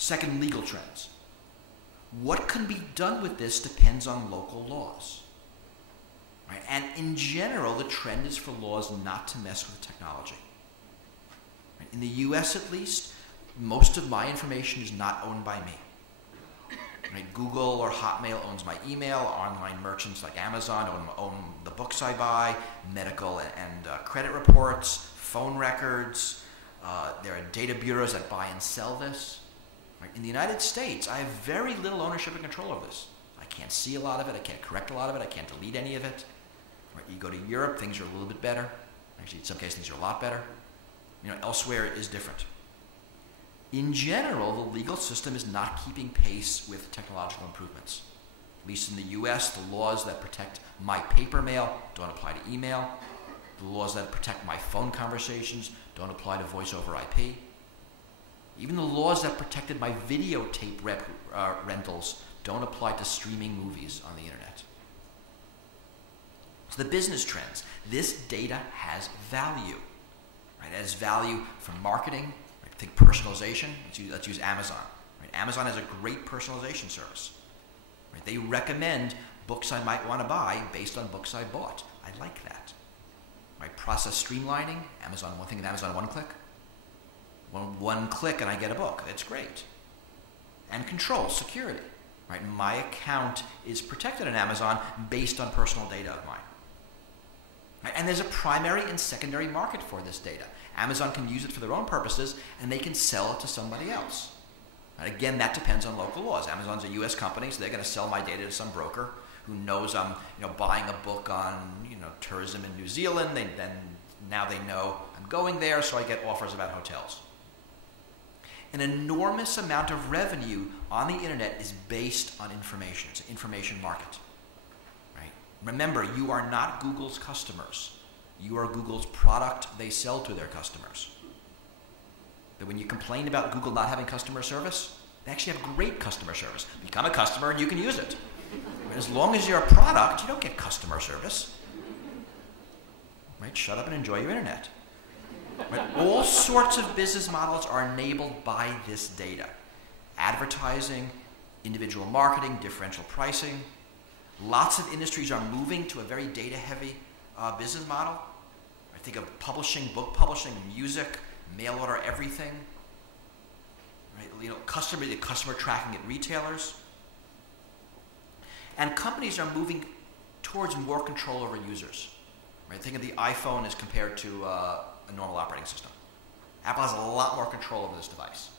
Second, legal trends. What can be done with this depends on local laws. Right? And in general, the trend is for laws not to mess with technology. Right? In the US at least, most of my information is not owned by me. Right? Google or Hotmail owns my email. Online merchants like Amazon own the books I buy, medical and credit reports, phone records. There are data bureaus that buy and sell this. Right? In the United States, I have very little ownership and control over this. I can't see a lot of it. I can't correct a lot of it. I can't delete any of it. Right? You go to Europe, things are a little bit better. Actually, in some cases, things are a lot better. Elsewhere it is different. In general, the legal system is not keeping pace with technological improvements. At least in the US, the laws that protect my paper mail don't apply to email. The laws that protect my phone conversations don't apply to voice over IP. Even the laws that protected my videotape rentals don't apply to streaming movies on the internet. So the business trends. This data has value. Right? It has value for marketing. Right? Think personalization. Let's use Amazon. Right? Amazon has a great personalization service. Right? They recommend books I might want to buy based on books I bought. I like that. Right? Process streamlining. Amazon, one thing in Amazon, one click. One click and I get a book. That's great. And control, security. Right? My account is protected on Amazon based on personal data of mine. Right? And there's a primary and secondary market for this data. Amazon can use it for their own purposes, and they can sell it to somebody else. And again, that depends on local laws. Amazon's a U.S. company, so they're going to sell my data to some broker who knows I'm buying a book on tourism in New Zealand. Now they know I'm going there, so I get offers about hotels. An enormous amount of revenue on the internet is based on information. It's an information market. Right? Remember, you are not Google's customers. You are Google's product they sell to their customers. That when you complain about Google not having customer service, they actually have great customer service. Become a customer and you can use it. Right? As long as you're a product, you don't get customer service. Right? Shut up and enjoy your internet. Right? All sorts of business models are enabled by this data. Advertising, individual marketing, differential pricing. Lots of industries are moving to a very data-heavy business model. I think of publishing, book publishing, music, mail order everything. Right? Customer tracking at retailers. And companies are moving towards more control over users. Right? Think of the iPhone as compared to a normal operating system. Apple has a lot more control over this device.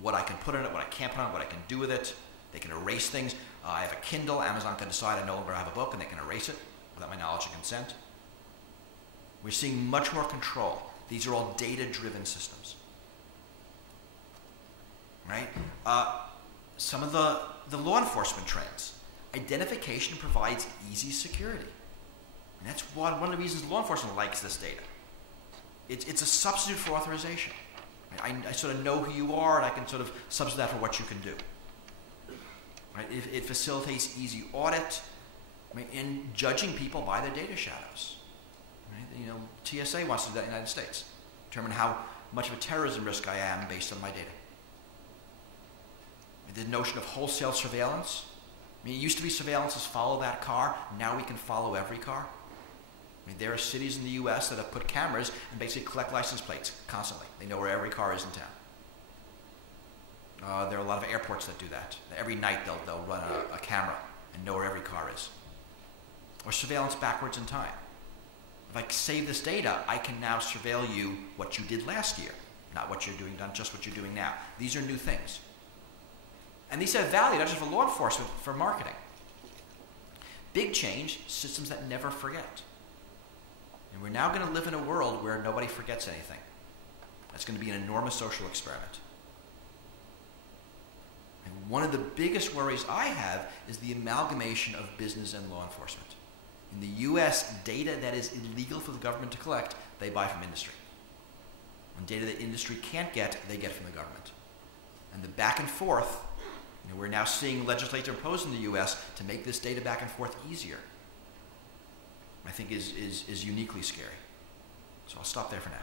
What I can put in it, what I can't put on it, what I can do with it. They can erase things. I have a Kindle. Amazon can decide I no longer have a book, and they can erase it without my knowledge and consent. We're seeing much more control. These are all data-driven systems. Right? Some of the law enforcement trends. Identification provides easy security. And that's one of the reasons law enforcement likes this data. It's a substitute for authorization. Right? I sort of know who you are, and I can sort of substitute that for what you can do. Right? It facilitates easy audit, right? And judging people by their data shadows. Right? TSA wants to do that in the United States. Determine how much of a terrorism risk I am based on my data. The notion of wholesale surveillance. It used to be surveillance is follow that car. Now we can follow every car. There are cities in the U.S. that have put cameras and basically collect license plates constantly. They know where every car is in town. There are a lot of airports that do that. Every night they'll run a camera and know where every car is. Or surveillance backwards in time. If I save this data, I can now surveil you what you did last year, not what you're doing, not just what you're doing now. These are new things. And these have value not just for law enforcement, for marketing. Big change, systems that never forget. And we're now going to live in a world where nobody forgets anything. That's going to be an enormous social experiment. And one of the biggest worries I have is the amalgamation of business and law enforcement. In the U.S., data that is illegal for the government to collect, they buy from industry. And data that industry can't get, they get from the government. And the back and forth, we're now seeing legislation imposed in the U.S. to make this data back and forth easier. I think is uniquely scary. So I'll stop there for now.